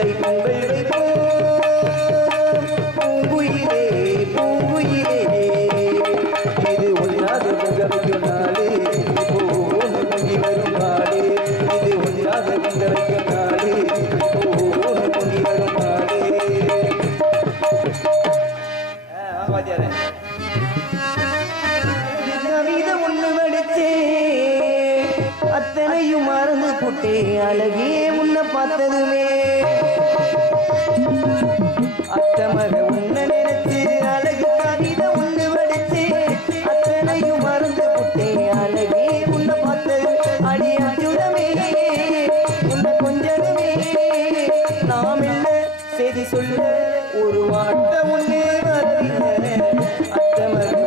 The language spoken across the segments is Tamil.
தைப்பொங்கல் வைப்போம் பூங்குயிலே பூங்குயிலே. இது ஒன்றாத பொங்க நாளே. இப்போ பொங்கி வரும் நாளே. இது ஒன்றாத பொங்க நாளே. இப்போ பொங்கி வரும் நாளே. ஒண்ணு வடிச்சே அத்தனையும் மறந்து போட்டே. அழகே முன்ன பார்த்ததுமே. அத்தமக உன்னை நினைச்சு அழகு கவிதை ஒண்ணு வடிச்சே அத்தனையும் மறந்து போட்டே அழகே உன்னை பார்த்தது அடி உன்னை கொஞ்சமே. நாம் இல்ல செய்தி சொல்ல? ஒரு வார்த்தை ஒண்ணு வரவில்லை. அத்தமக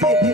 Let's